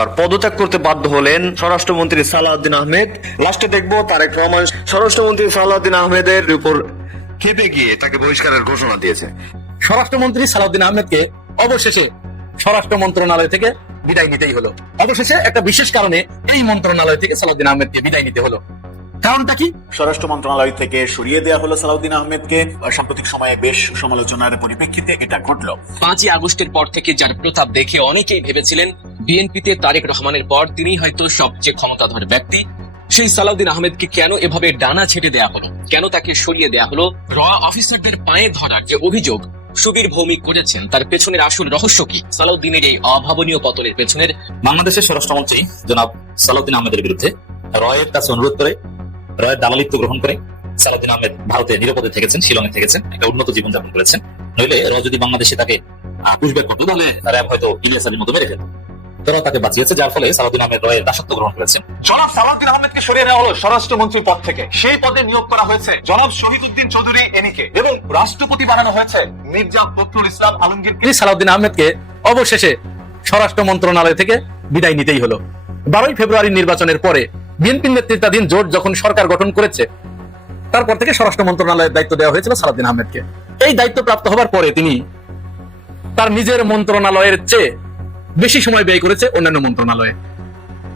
এবার পদত্যাগ করতে বাধ্য হলেন স্বরাষ্ট্রমন্ত্রী সালাউদ্দিন আহমেদ। লাস্টে দেখবো তারেক রহমান স্বরাষ্ট্রমন্ত্রী সালাউদ্দিন আহমেদের উপর ক্ষেপে গিয়ে তাকে বহিষ্কারের ঘোষণা দিয়েছে। স্বরাষ্ট্রমন্ত্রী সালাউদ্দিন আহমেদকে অবশেষে স্বরাষ্ট্র মন্ত্রণালয় থেকে বিদায় নিতেই হলো। অবশেষে একটা বিশেষ কারণে এই মন্ত্রণালয় থেকে সালাউদ্দিন আহমেদকে বিদায় নিতে হলো। কারণটা কি? স্বরাষ্ট্র মন্ত্রণালয় থেকে সরিয়ে দেওয়া হলো সালাউদ্দিন আহমেদকে। সাম্প্রতিক সময়ে বেশ সমালোচনার পরিপ্রেক্ষিতে এটা ঘটলো। 5ই আগস্টের পর থেকে যার প্রতাপ দেখে অনেকেই ভেবেছিলেন বিএনপিতে তারেক রহমানের পর তিনি হয়তো সবচেয়ে ক্ষমতাধর ব্যক্তি। সেই সালাউদ্দিন আহমেদকে কেন এভাবে ডানা ছেটে দেয়া হলো, কেন তাকে সরিয়ে দেয়া হলো? র অফিসারদের পায়ে ধরার যে অভিযোগ সুবীর ভৌমিক করেছেন, তার পেছনের আসল রহস্য কি? সালাউদ্দিনের এই অভাবনীয় পতনের পেছনের বাংলাদেশের স্বরাষ্ট্রমন্ত্রী জনাব সালাউদ্দিন আহমেদের বিরুদ্ধে রয়ের কাছে অনুরোধ করে, রয়ের দালালিত্ব গ্রহণ করে সালাউদ্দিন আহমেদ ভারতে নিরাপদে থেকেছেন, শিলংয়ে থেকেছেন, একটা উন্নত জীবনযাপন করেছেন। নইলে রয় যদি বাংলাদেশে তাকে পুশব্যাক করতো তাহলে র্যাব হয়তো ইলিয়াস আলীর মতো মেরে যেত। তারা তাকে বাঁচিয়েছে, যার ফলে সালাউদ্দিন আহমেদ রয়ের দাসত্ব গ্রহণ করেছেন। জনাব সালাউদ্দিন আহমেদকে সরিয়ে নেওয়া হলো স্বরাষ্ট্রমন্ত্রীর পদ থেকে। সেই পদে নিয়োগ করা হয়েছে জনাব শহীদউদ্দিন চৌধুরী এনিকে এবং রাষ্ট্রপতি বানানো হয়েছে মির্জা ফখরুল ইসলাম আলমগীরকে। সালাউদ্দিন আহমেদকে অবশেষে স্বরাষ্ট্র মন্ত্রণালয় থেকে বিদায় নিতেই হলো। 12ই ফেব্রুয়ারি নির্বাচনের পরে বিএনপি নেতৃত্বাধীন জোট যখন সরকার গঠন করেছে, তারপর থেকে স্বরাষ্ট্র মন্ত্রণালয়ের দায়িত্ব দেওয়া হয়েছিল সালাউদ্দিন আহমেদকে। এই দায়িত্ব প্রাপ্ত হবার পরে তিনি তার নিজের মন্ত্রণালয়ের চেয়ে বেশি সময় ব্যয় করেছে অন্যান্য মন্ত্রণালয়ে।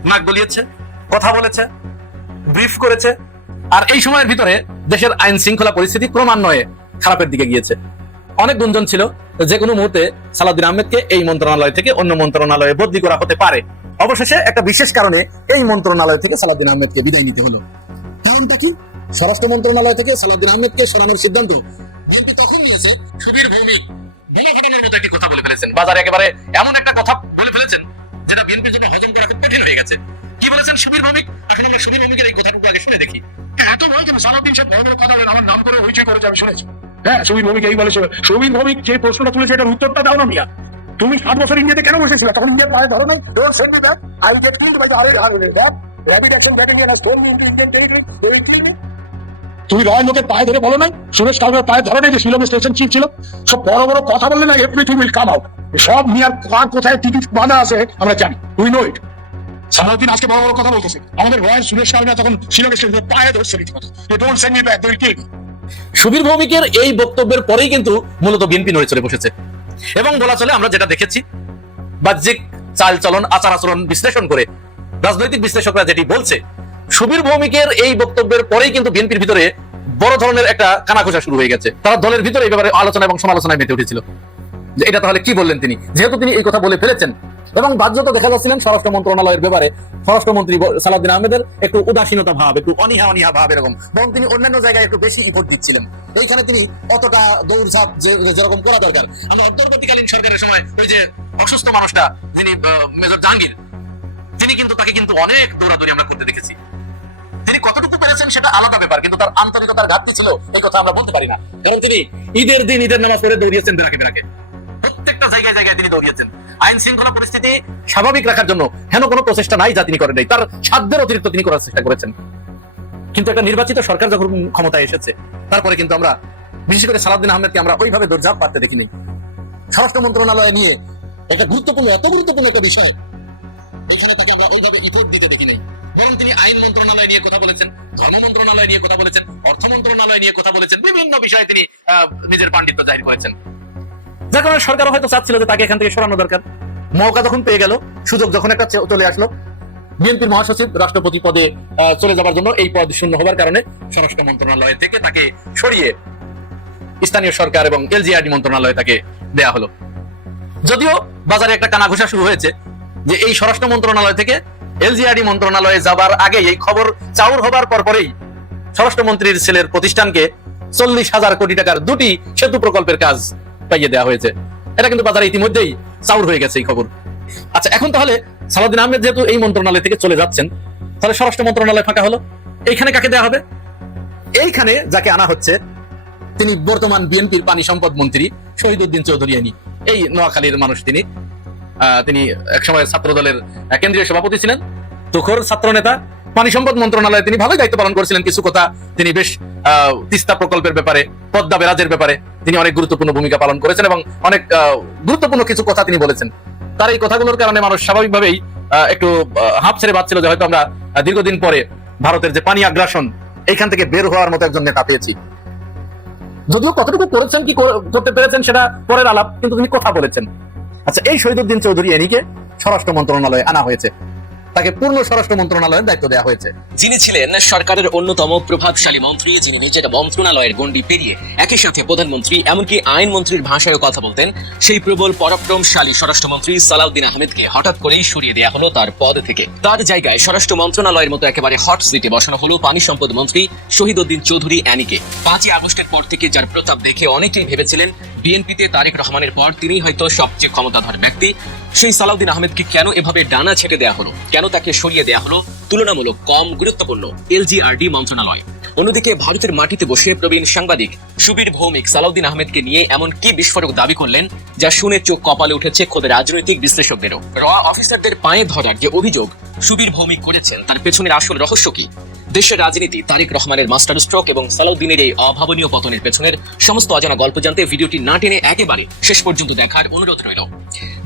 নাক গলিয়েছে, কথা বলেছে, ব্রিফ করেছে। আর এই সময়ের ভিতরে দেশের আইন শৃঙ্খলা পরিস্থিতি ক্রমান্বয়ে খারাপের দিকে গিয়েছে। অনেক গুঞ্জন ছিল যে কোনো মুহূর্তে সালাউদ্দিন আহমেদকে এই মন্ত্রণালয় থেকে অন্য মন্ত্রণালয়ে বদলি করা হতে পারে। অবশেষে একটা বিশেষ কারণে এই মন্ত্রণালয় থেকে সালাউদ্দিন আহমেদকে বিদায় নিতে হলো। কারণটা কি? স্বরাষ্ট্র মন্ত্রণালয় থেকে সালাউদ্দিন আহমেদকে সরানোর সিদ্ধান্ত বিএনপি তখন নিয়েছে সুবীর ভৌমিক বোমা ফাটানোর মতো একটি কথা বলে ফেলেছেন। বাজারে একেবারে এমন একটা কথা বলে ফেলেছেন যেটা বিএনপির জন্য হজম করা খুব কঠিন হয়ে গেছে। কি বলেছেন সুবীর ভৌমিক? এখন আমরা সুবীর ভৌমিকের এই কথাটুকু আগে শুনে দেখি। এত ভয় কেন? সারাদিন সে বড় বড় কথা বলেন, আমার নাম করে হইচই করেছে, আমি শুনেছি। হ্যাঁ, সুবীর ভৌমিক এই বলেছে। সুবীর ভৌমিক যে প্রশ্নটা তুলেছে এটার উত্তরটা দাও না মিয়া। তুমি 7 বছর ইন্ডিয়াতে কেন বসেছিলে? তখন ইন্ডিয়ার পায়ে ধরো নাই? Don't send me back. I will get killed by the Arab army. That rapid action battalion has thrown me into Indian territory. They will kill me. তুমি রয় লোকের পায়ে ধরে বলো নাই? সুরেশ কালুর পায়ে ধরে নাই যে শিলং স্টেশন চিফ ছিল? সব বড় বড় কথা বললে না, এভরিথিং উইল কাম আউট। সব মিয়ার কার কোথায় টিকিট বাঁধা আছে আমরা জানি। উই নো ইট। সালাউদ্দিন আজকে বড় বড় কথা বলতেছে। আমাদের রয়ের সুরেশ কালুরা তখন শিলং স্টেশনের পায়ে ধরছে রীতিমতো। They don't send me back. They will kill me. Subir ভৌমিকের এই বক্তব্যের পরেই কিন্তু মূলত বিএনপি নড়ে চড়ে বসেছে। এবং বলা চলে আমরা যেটা দেখেছি, বাহ্যিক চাল চলন, আচার আচরণ বিশ্লেষণ করে রাজনৈতিক বিশ্লেষকরা যেটি বলছে, সুবীর ভৌমিকের এই বক্তব্যের পরেই কিন্তু বিএনপির ভিতরে বড় ধরনের একটা কানাঘোষা শুরু হয়ে গেছে। তারা দলের ভিতরে এই ব্যাপারে আলোচনা এবং সমালোচনায় মেতে উঠেছিল যে এটা তাহলে কি বললেন তিনি, যেহেতু তিনি এই কথা বলে ফেলেছেন। এবং বাহ্যত দেখা যাচ্ছিলেন স্বরাষ্ট্র মন্ত্রণালয়ের ব্যাপারে স্বরাষ্ট্রমন্ত্রী সালাউদ্দিন আহমেদের একটু উদাসীনতা ভাব, একটু অনীহা ভাব এরকম, এবং তিনি অন্যান্য জায়গায় একটু বেশি ইফোর্ট দিচ্ছিলেন। এইখানে তিনি অতটা দৌড়ঝাঁপ যেরকম করা দরকার। আমরা অন্তর্বর্তীকালীন সরকারের সময় ওই যে অসুস্থ মানুষটা যিনি মেজর জাহাঙ্গীর, তিনি কিন্তু তাকে কিন্তু অনেক দৌড়াদৌড়ি আমরা করতে দেখেছি। তিনি কতটুকু পেরেছেন সেটা আলাদা ব্যাপার, কিন্তু তার আন্তরিকতার ঘাটতি ছিল এই কথা আমরা বলতে পারি না। কারণ তিনি ঈদের দিন ঈদের নামাজ পড়ে দৌড়িয়েছেন বেরাকে বেরাকে, প্রত্যেকটা জায়গায় জায়গায় তিনি দৌড়িয়েছেন। আইন শৃঙ্খলা পরিস্থিতি স্বাভাবিক রাখার জন্য হেন কোনো প্রচেষ্টা নাই যা তিনি করেন নাই। তার সাধ্যের অতিরিক্ত তিনি করার চেষ্টা করেছেন। কিন্তু একটা নির্বাচিত সরকার যখন ক্ষমতায় এসেছে, তারপরে কিন্তু আমরা বিশেষ করে সালাউদ্দিন আহমেদকে আমরা ওইভাবে দৌড়ঝাঁপ পারতে দেখিনি। স্বরাষ্ট্র মন্ত্রণালয় নিয়ে একটা গুরুত্বপূর্ণ, এত গুরুত্বপূর্ণ একটা বিষয়, এখানে তাকে আমরা ওইভাবে ইফোর্ট দিতে দেখিনি। বরং তিনি আইন মন্ত্রণালয় নিয়ে কথা বলেছেন, ধর্ম মন্ত্রণালয় নিয়ে কথা বলেছেন, অর্থ মন্ত্রণালয় নিয়ে কথা বলেছেন, বিভিন্ন বিষয়ে তিনি নিজের পাণ্ডিত্য জাহির করেছেন। যার কারণে সরকার হয়তো চাচ্ছিল যে তাকে এখান থেকে সরানো দরকার। মৌকা যখন পেয়ে গেল, সুযোগ যখন একটা চলে আসলো, বিএনপির মহাসচিব রাষ্ট্রপতি পদে চলে যাবার জন্য এই পদ শূন্য হবার কারণে স্বরাষ্ট্র মন্ত্রণালয় থেকে তাকে সরিয়ে স্থানীয় সরকার এবং এলজিআরডি মন্ত্রণালয়ে তাকে দেয়া হলো। যদিও বাজারে একটা কানাঘোষা শুরু হয়েছে যে এই স্বরাষ্ট্র মন্ত্রণালয় থেকে এলজিআরডি মন্ত্রণালয়ে যাবার আগে এই খবর চাউর হবার পরপরেই স্বরাষ্ট্রমন্ত্রীর ছেলের প্রতিষ্ঠানকে 40,000 কোটি টাকার 2টি সেতু প্রকল্পের কাজ পাইয়ে দেওয়া হয়েছে। এটা কিন্তু বাজারে ইতিমধ্যেই চাউর হয়ে গেছে এই খবর। আচ্ছা, এখন তাহলে সালাউদ্দিন আহমেদ যেহেতু এই মন্ত্রণালয় থেকে চলে যাচ্ছেন, তাহলে স্বরাষ্ট্র মন্ত্রণালয় ফাঁকা হলো। এইখানে কাকে দেওয়া হবে? এইখানে যাকে আনা হচ্ছে তিনি বর্তমান বিএনপির পানি সম্পদ মন্ত্রী শহীদউদ্দিন চৌধুরী। এই নোয়াখালীর মানুষ তিনি। তিনি একসময় ছাত্র দলের কেন্দ্রীয় সভাপতি ছিলেন, তুখোর ছাত্র নেতা। পানি সম্পদ মন্ত্রণালয়ে তিনি ভালোই দায়িত্ব পালন করেছিলেন। কিছু কথা তিনি বেশ তিস্তা প্রকল্পের ব্যাপারে, পদ্মা ব্যারাজের ব্যাপারে তিনি অনেক গুরুত্বপূর্ণ ভূমিকা পালন করেছেন এবং অনেক গুরুত্বপূর্ণ কিছু কথা তিনি বলেছেন। তার এই কথাগুলোর কারণে মানুষ স্বাভাবিকভাবেই একটু হাঁপ ছেড়ে বাঁচছিল যে হয়তো আমরা দীর্ঘদিন পরে ভারতের যে পানি আগ্রাসন এইখান থেকে বের হওয়ার মতো একজন নেতা পেয়েছি। যদিও কতটুকু করেছেন কি করতে পেরেছেন সেটা পরের আলাপ, কিন্তু তিনি কথা বলেছেন। আচ্ছা, এই শহীদুদ্দিন চৌধুরী এনিকে স্বরাষ্ট্র মন্ত্রণালয়ে আনা হয়েছে, তাকে পূর্ণ স্বরাষ্ট্র মন্ত্রণালয়ের দায়িত্ব দেওয়া হয়েছে। যিনি ছিলেন সরকারের অন্যতম প্রভাবশালী মন্ত্রী, যিনি নিজের মন্ত্রণালয়ের গণ্ডি পেরিয়ে একই সাথে প্রধানমন্ত্রী এমনকি আইন মন্ত্রীর ভাষায়ও কথা বলতেন, সেই প্রবল পরাক্রমশালী স্বরাষ্ট্রমন্ত্রী সালাউদ্দিন আহমেদকে হঠাৎ করেই সরিয়ে দেওয়া হলো তার পদ থেকে। তার জায়গায় স্বরাষ্ট্র মন্ত্রণালয়ের মতো একেবারে হট সিটে বসানো হলো পানি সম্পদ মন্ত্রী শহীদুদ্দিন চৌধুরী অ্যানিকে। 5ই আগস্টের পর থেকে যার প্রতাপ দেখে অনেকেই ভেবেছিলেন বিএনপিতে তারেক রহমানের পর তিনি হয়তো সবচেয়ে ক্ষমতাধর ব্যক্তি। সেই সালাউদ্দিন আহমেদকে কেন এভাবে ডানা ছেটে দেওয়া হলো, কেন তাকে সরিয়ে দেওয়া হলো তুলনামূলক কম গুরুত্বপূর্ণ এলজিআরডি মন্ত্রণালয়। অন্যদিকে ভারতের মাটিতে বসে প্রবীণ সাংবাদিক সুবীর ভৌমিক সালাউদ্দিন আহমেদকে নিয়ে এমন কি বিস্ফোরক দাবি করলেন যা শুনে চোখ কপালে উঠেছে খোদ রাজনৈতিক বিশ্লেষকদেরও। র অফিসারদের পায়ে ধরার যে অভিযোগ সুবীর ভৌমিক করেছেন তার পেছনের আসল রহস্য কি? দেশের রাজনীতি, তারেক রহমানের মাস্টার স্ট্রোক এবং সালাউদ্দিনের এই অভাবনীয় পতনের পেছনের সমস্ত অজানা গল্প জানতে ভিডিওটি না টেনে একেবারে শেষ পর্যন্ত দেখার অনুরোধ রইল।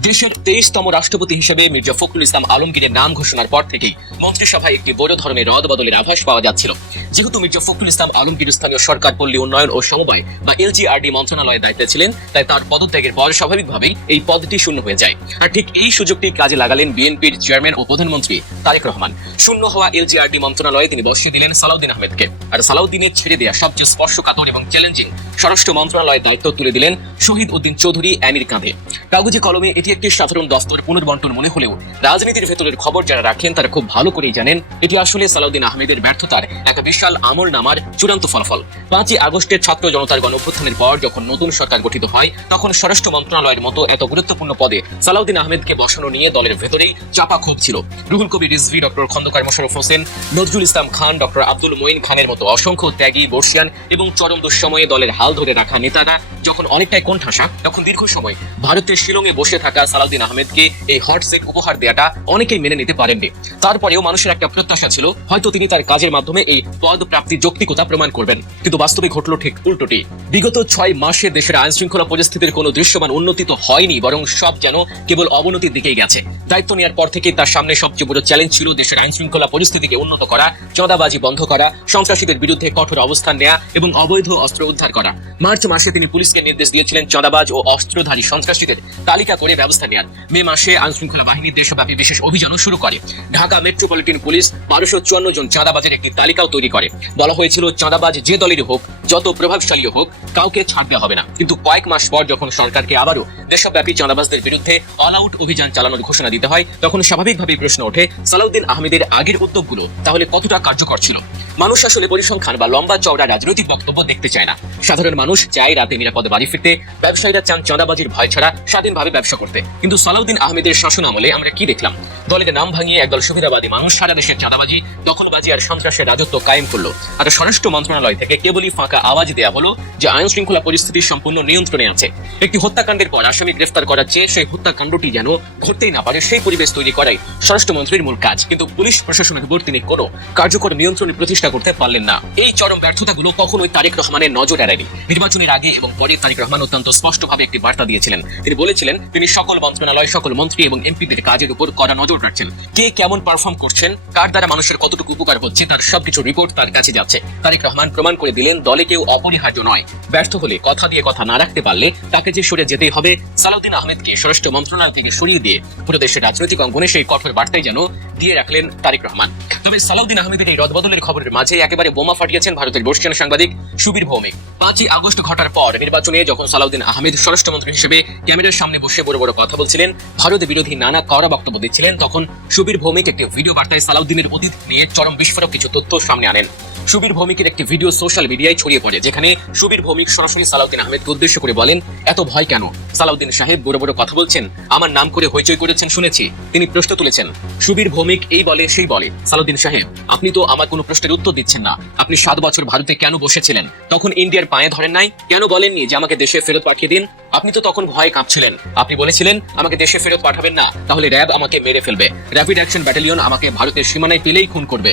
দেশের 23তম রাষ্ট্রপতি হিসেবে মির্জা ফখরুল ইসলাম আলমগীরের নাম ঘোষণার পর থেকেই মন্ত্রিসভায় একটি বড় ধরনের রদবদলের আভাস পাওয়া যাচ্ছিল। যেহেতু মির্জা ফখরুল ইসলাম আলমগীর স্থানীয় সরকার পল্লী উন্নয়ন ও সমবায় বা এলজিআরডি মন্ত্রণালয়ের দায়িত্বে ছিলেন, তাই তার পদত্যাগের পর স্বাভাবিকভাবেই এই পদটি শূন্য হয়ে যায়। আর ঠিক এই সুযোগটি কাজে লাগালেন বিএনপির চেয়ারম্যান ও প্রধানমন্ত্রী তারেক রহমান। শূন্য হওয়া এলজিআরডি মন্ত্রণালয়ে তিনি বসিয়ে দিলেন সালাউদ্দিন আহমেদকে। আর সালাউদ্দিনের ছেড়ে দেওয়া সবচেয়ে স্পর্শকাতর এবং চ্যালেঞ্জিং স্বরাষ্ট্র মন্ত্রণালয়ের দায়িত্ব তুলে দিলেন শহীদ উদ্দিন চৌধুরী অ্যানির কাঁধে। কাগজে কলমে এটি একটি সাধারণ দফতর পুনর্বন্টন মনে হলেও রাজনীতির ভেতরের খবর যারা রাখেন তারা খুব ভালো করেই জানেন এটি আসলে সালাউদ্দিন আহমেদের ব্যর্থতার এক বিশাল আমলনামার চূড়ান্ত ফলাফল। 5ই আগস্টের ছাত্র জনতার গণঅভ্যুত্থানের পর যখন নতুন সরকার গঠিত হয় তখন স্বরাষ্ট্র মন্ত্রণালয়ের মতো এত গুরুত্বপূর্ণ পদে সালাউদ্দিন আহমেদকে বসানো নিয়ে দলের ভেতরেই চাপা ক্ষোভ ছিল। রুহুল কবির রিজভী, ডক্টর খন্দকার মোশাররফ হোসেন, নজরুল ইসলাম খান, ডক্টর আব্দুল মঈন খানের মতো অসংখ্য ত্যাগী, বর্ষিয়ান এবং চরম দুঃসময়ে দলের হাল ধরে রাখা নেতারা যখন অনেকটাই কোণঠাসা, তখন দীর্ঘ সময় ভারতের শিলংয়ে বসে থাকা সালাউদ্দিন আহমেদকে এই হট সেট উপহার দেওয়াটা অনেকেই মেনে নিতে পারেননি। তারপরেও মানুষের একটা প্রত্যাশা ছিল হয়তো তিনি তার কাজের মাধ্যমে এই পদ প্রাপ্তির যৌক্তিকতা প্রমাণ করবেন, কিন্তু বাস্তবে ঘটল ঠিক উল্টোটি। বিগত 6 মাসে দেশের আইন শৃঙ্খলা পরিস্থিতির কোনো দৃশ্যমান উন্নতি তো হয়নি, বরং সব যেন কেবল অবনতির দিকেই গেছে। দায়িত্ব নেওয়ার পর থেকে তার সামনে সবচেয়ে বড় চ্যালেঞ্জ ছিল দেশের আইন শৃঙ্খলা পরিস্থিতিকে উন্নত করা, চাঁদাবাজি বন্ধ করা, সন্ত্রাসীদের বিরুদ্ধে কঠোর অবস্থান নেওয়া এবং অবৈধ অস্ত্র উদ্ধার করা। মার্চ মাসে তিনি পুলিশকে নির্দেশ দিয়েছিলেন চাঁদাবাজ ও অস্ত্রধারী সন্ত্রাসীদের তালিকা করে ব্যবস্থা নেওয়ার। মে মাসে আইন শৃঙ্খলা বাহিনী দেশব্যাপী বিশেষ অভিযানও শুরু করে। ঢাকা মেট্রোপলিটন পুলিশ 1254 জন চাঁদাবাজের একটি তালিকাও তৈরি করে। বলা হয়েছিল চাঁদাবাজ যে দলেরই হোক, যত প্রভাবশালী হোক, কাউকে ছাড় দেওয়া হবে না। কিন্তু কয়েক মাস পর যখন সরকারকে আবারও দেশব্যাপী চাঁদাবাজদের বিরুদ্ধে অল আউট অভিযান চালানোর ঘোষণা দিতে হয়, তখন স্বাভাবিকভাবেই প্রশ্ন ওঠে সালাউদ্দিন আহমেদের আগের উদ্যোগগুলো তাহলে কতটা কার্যকর ছিল। মানুষ আসলে পরিসংখ্যান বা লম্বা চওড়া রাজনৈতিক বক্তব্য দেখতে চায় না। সাধারণ মানুষ চায় রাতে নিরাপদে বাড়ি ফিরতে, ব্যবসায়ীরা চান চাঁদাবাজির ভয় ছাড়া স্বাধীনভাবে ব্যবসা করতে। কিন্তু সালাউদ্দিন আহমেদের শাসন আমলে আমরা কি দেখলাম? দলের নাম ভাঙিয়ে একদল সুবিধাবাদী মানুষ সারা দেশের চাঁদাবাজি, দখলবাজি আর সন্ত্রাসের রাজত্ব কায়েম করলো। আর স্বরাষ্ট্র মন্ত্রণালয় থেকে কেবলই ফাঁকা আওয়াজ দেয়া হলো যে আইন শৃঙ্খলা পরিস্থিতি সম্পূর্ণ নিয়ন্ত্রণে আছে। একটি হত্যাকাণ্ডের পর আসামি গ্রেফতার করার চেয়ে সেই হত্যাকাণ্ডটি যেন ঘটতেই না পারে সেই পরিবেশ তৈরি করাই স্বরাষ্ট্রমন্ত্রীর মূল কাজ। কিন্তু পুলিশ প্রশাসনের উপর তিনি কোনো কার্যকর নিয়ন্ত্রণ প্রতিষ্ঠা করতে পারলেন না। এই চরম ব্যর্থতাগুলো কখনোই তারেক রহমানের নজর এড়ায়নি। নির্বাচনের আগে এবং পরে তারেক রহমান অত্যন্ত স্পষ্টভাবে একটি বার্তা দিয়েছিলেন। তিনি বলেছিলেন তিনি সকল মন্ত্রণালয়, সকল মন্ত্রী এবং এমপিদের কাজের উপর কড়া নজর রাখছেন। কে কেমন পারফর্ম করছেন, কার দ্বারা মানুষের কতটুকু উপকার হচ্ছে, তার সবকিছু রিপোর্ট তার কাছে যাচ্ছে। তারেক রহমান প্রমাণ করে দিলেন দলে কেউ অপরিহার্য নয়। ব্যর্থ হলে, কথা দিয়ে কথা না রাখতে পারলে তাকে যে সরে যেতেই হবে। সালাউদ্দিন আহমেদকে স্বরাষ্ট্র মন্ত্রণালয় থেকে সরিয়ে দিয়ে পুরো দেশের রাজনৈতিক অঙ্গনে সেই কঠোর বার্তাই যেন দিয়ে রাখলেন তারেক রহমান। তবে সালাউদ্দিন আহমেদের এই রদবদলের খবরের মাঝে একেবারে বোমা ফাটিয়েছেন ভারতের বর্ষিয়ান সাংবাদিক সুবীর ভৌমিক। 5ই আগস্ট ঘটার পর নির্বাচনে যখন সালাউদ্দিন আহমেদ স্বরাষ্ট্রমন্ত্রী হিসেবে ক্যামেরার সামনে বসে বড় বড় কথা বলছিলেন, ভারত বিরোধী নানা কড়া বক্তব্য দিচ্ছিলেন, তখন সুবীর ভৌমিক একটি ভিডিও বার্তায় সালাউদ্দিনের অতীত নিয়ে চরম বিস্ফোরক কিছু তথ্য সামনে আনেন। সুবীর ভৌমিকের একটি ভিডিও সোশ্যাল মিডিয়ায় ছড়িয়ে পড়ে, যেখানে সুবীর ভৌমিক সরাসরি সালাউদ্দিন আহমেদকে উদ্দেশ্য করে বলেন, এত ভয় কেন? সালাউদ্দিন সাহেব বড় বড় কথা বলছেন, আমার নাম করে হইচই করেছেন শুনেছি। তিনি প্রশ্ন তুলেছেন। সুবীর ভৌমিক এই বলে সেই বলে, সালাউদ্দিন সাহেব আপনি তো আমার কোনো প্রশ্নের উত্তর দিচ্ছেন না। আপনি 7 বছর ভারতে কেন বসেছিলেন? তখন ইন্ডিয়ার পায়ে ধরেন নাই? কেন বলেননি যে আমাকে দেশে ফেরত পাঠিয়ে দিন? আপনি তো তখন ভয়ে কাঁপছিলেন। আপনি বলেছিলেন আমাকে দেশে ফেরত পাঠাবেন না, তাহলে র্যাব আমাকে মেরে ফেলবে, র্যাপিড অ্যাকশন ব্যাটালিয়ন আমাকে ভারতের সীমানায় পেলেই খুন করবে।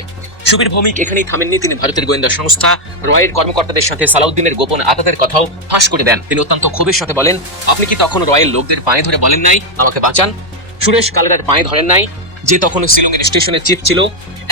সুবীর ভৌমিক এখানেই থামেননি। তিনি ভারতের গোয়েন্দা সংস্থা রয়ের কর্মকর্তাদের সাথে সালাউদ্দিনের গোপন আঘাতের কথাও ফাঁস করে দেন। তিনি অত্যন্ত ক্ষোভের সাথে বলেন, আপনি কি তখন রয়ের লোকদের পায়ে ধরে বলেন নাই আমাকে বাঁচান? সুরেশ কালেরার পায়ে ধরেন নাই? যে তখন শিলংয়ের স্টেশনের চিফ ছিল,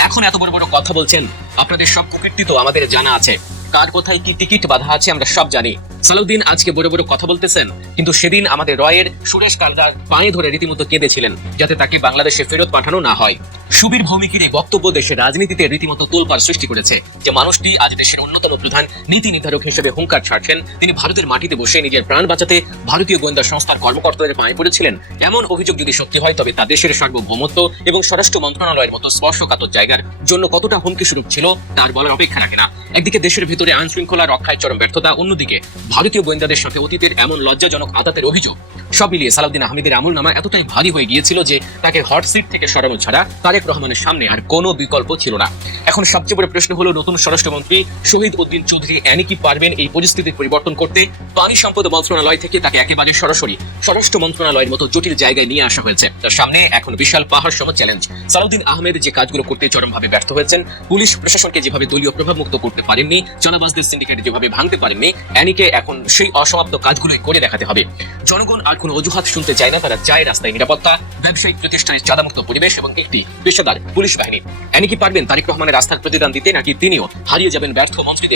এখন এত বড় বড় কথা বলছেন। আপনাদের সব কুকীর্তি তো আমাদের জানা আছে, কার কোথায় কি টিকিট বাঁধা আছে আমরা সব জানি। সালাউদ্দিন আজকে বড় বড় কথা বলতেছেন, কিন্তু সেদিন আমাদের রয়ের সুরেশ কালদার পায়ে ধরে রীতিমতো কেঁদেছিলেন যাতে তাকে বাংলাদেশে ফেরত পাঠানো না হয়। সুবীর ভৌমিকের এই বক্তব্য দেশের রাজনীতিতে রীতিমতো তোলপাড় সৃষ্টি করেছে। যে মানুষটি আজ দেশের অন্যতম প্রধান নীতি নির্ধারক হিসেবে হুঙ্কার ছাড়ছেন, তিনি ভারতের মাটিতে বসে নিজের প্রাণ বাঁচাতে ভারতীয় গোয়েন্দা সংস্থার কর্মকর্তাদের পায়ে পড়েছিলেন। এমন অভিযোগ যদি সত্যি হয়, তবে তা দেশের সার্বভৌমত্ব এবং স্বরাষ্ট্র মন্ত্রণালয়ের মতো স্পর্শকাতর জায়গার জন্য কতটা হুমকি স্বরূপ ছিল তার বলার অপেক্ষা রাখে না। একদিকে দেশের ভিতরে আইন শৃঙ্খলা রক্ষায় চরম ব্যর্থতা, অন্যদিকে ভারতীয় গোয়েন্দাদের সাথে অতীতের এমন লজ্জাজনক আঘাতের অভিযোগ। সব মিলিয়ে সালাউদ্দিন আহমেদের আমলনামা এতটাই ভারী হয়ে গিয়েছিল যে তাকে হট সিট থেকে সরানো ছাড়া তারেক রহমানের সামনে আর কোনো বিকল্প ছিল না। এখন সবচেয়ে বড় প্রশ্ন হলো, নতুন স্বরাষ্ট্রমন্ত্রী শহীদ উদ্দিন চৌধুরী এনি কি পারবেন এই পরিস্থিতির পরিবর্তন করতে? পানি সম্পদ মন্ত্রণালয় থেকে তাকে একেবারে সরাসরি স্বরাষ্ট্র মন্ত্রণালয়ের মতো জটিল জায়গায় নিয়ে আসা হয়েছে। তার সামনে এখন বিশাল পাহাড় সম চ্যালেঞ্জ। সালাউদ্দিন আহমেদ যে কাজগুলো করতে চরমভাবে ব্যর্থ হয়েছেন, পুলিশ প্রশাসনকে যেভাবে দলীয় প্রভাবমুক্ত করতে পারেননি, চাঁদাবাজদের সিন্ডিকেট যেভাবে ভাঙতে পারেননি, এনিকে এখন সেই অসমাপ্ত কাজগুলোই করে দেখাতে হবে। জনগণ আর কোনো অজুহাত শুনতে চায় না, তারা চায় রাস্তায় নিরাপত্তা, ব্যবসায়িক প্রতিষ্ঠানের চাঁদামুক্ত পরিবেশ এবং একটি পেশাদার পুলিশ বাহিনী। এনি কি পারবেন তারেক রহমানের আস্থার প্রতিদান দিতে, নাকি তিনিও হারিয়ে যাবেন ব্যর্থ মন্ত্রীদের